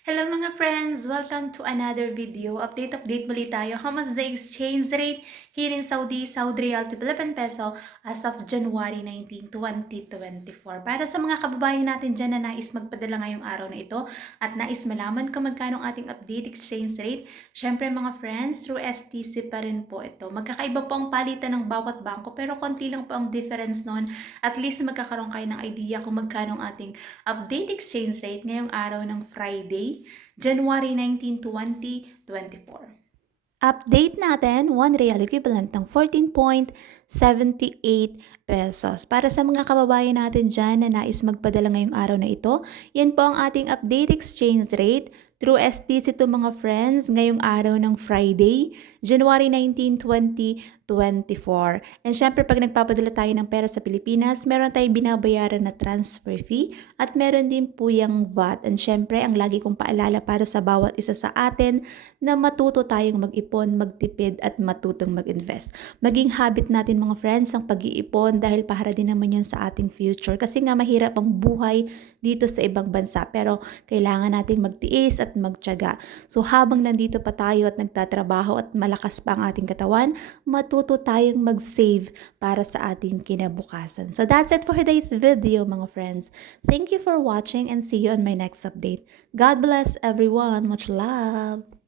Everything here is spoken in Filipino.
Hello mga friends! Welcome to another video. Update muli tayo. How much the exchange rate here in Saudi, Saudi Riyal to Philippine Peso as of January 19, 2024. Para sa mga kababayan natin dyan na nais magpadala ngayong araw na ito at nais malaman kung magkano ang ating update exchange rate, syempre mga friends, through STC pa rin po ito. Magkakaiba po ang palitan ng bawat bangko pero konti lang po ang difference noon. At least magkakaroon kayo ng idea kung magkano ang ating update exchange rate ngayong araw ng Friday, January 19, 2024. Update natin, 1 real equivalent ng 14.78 pesos. Para sa mga kababayan natin dyan na nais magpadala ngayong araw na ito, yan po ang ating update exchange rate through STC to mga friends ngayong araw ng Friday, January 19, 2024. And syempre pag nagpapadala tayo ng pera sa Pilipinas, meron tayong binabayaran na transfer fee at meron din po yung VAT. And syempre ang lagi kong paalala para sa bawat isa sa atin na matuto tayong mag-ipon, magtipid at matutong mag-invest. Maging habit natin mga friends ang pag-iipon dahil para din naman yun sa ating future. Kasi nga mahirap ang buhay dito sa ibang bansa pero kailangan nating magtiis at magtiyaga. So habang nandito pa tayo at nagtatrabaho at malakas pa ang ating katawan, matuto tayong mag-save para sa ating kinabukasan. So that's it for today's video mga friends. Thank you for watching and see you on my next update. God bless everyone. Much love.